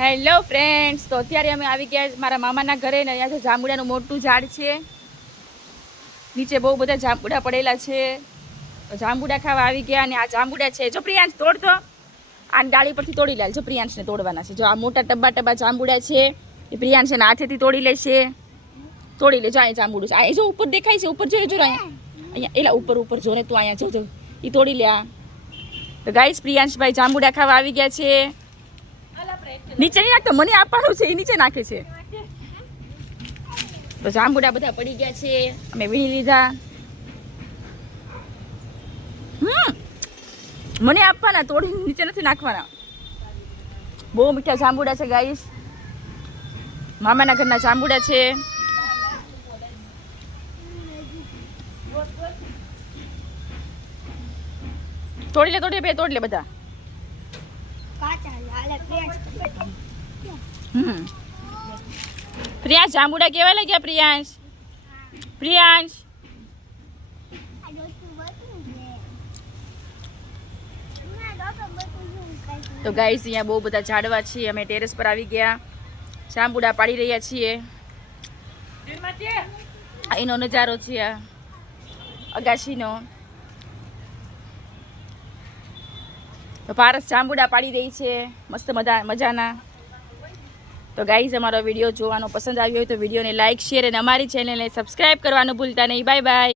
Hello friends, તો અત્યારે અમે આવી ગયા મારા મામાના ઘરે ને અહીંયા જાંબુડાનું મોટું ઝાડ છે. નીચે બહુ બધા જાંબુડા પડેલા છે. તો જાંબુડા ખાવા આવી ગયા અને આ જાંબુડા છે. જો પ્રિયાંશ તોડતો, આ ડાળી પરથી તોડી લે. જો પ્રિયાંશને તોડવાના છે. જો આ મોટા ટબ્બા જાંબુડા છે એ પ્રિયાંશ એના હાથેથી તોડી લેશે. તોડી લે. જો અહીંયા જાંબુડું છે. આ જો ઉપર દેખાય છે, ઉપર જોઈ જો અહીંયા એલા ઉપર જો ને તું અહીંયા જો એ તોડી લે. તો ગાઈસ પ્રિયાંશભાઈ જાંબુડા ખાવા આવી ગયા છે. નીચે નહીં નાખતો, મને આપવાનું છે, એ નીચે નાખે છે. તો જાંબુડા બધા પડી ગયા છે, અમે વીણી લીધા. મને આપવાના, તોડી નીચે નથી નાખવાના. બહુ મીઠા જાંબુડા છે ગાઈસ. મામાના ઘરના જાંબુડા છે. તોડી લે બધા. પ્રિયાંશ જાંબુડા કેવા લાગ્યા? પ્રિયાંશ તો ગાઈસ અહીંયા બહુ બધા ઝાડવા છે. અમે ટેરેસ પર આવી ગયા, જાંબુડા પાડી રહ્યા છીએ. એનો નજારો છે આ અગાશીનો. તો પારસ જાંબુડા પાડી રહી છે મસ્ત મજાના. તો ગાઈઝ અમારો વિડીયો જોવાનો પસંદ આવ્યો હોય તો વિડીયોને લાઇક, શેર અને અમારી ચેનલને સબસ્ક્રાઈબ કરવાનું ભૂલતા નહીં. Bye bye.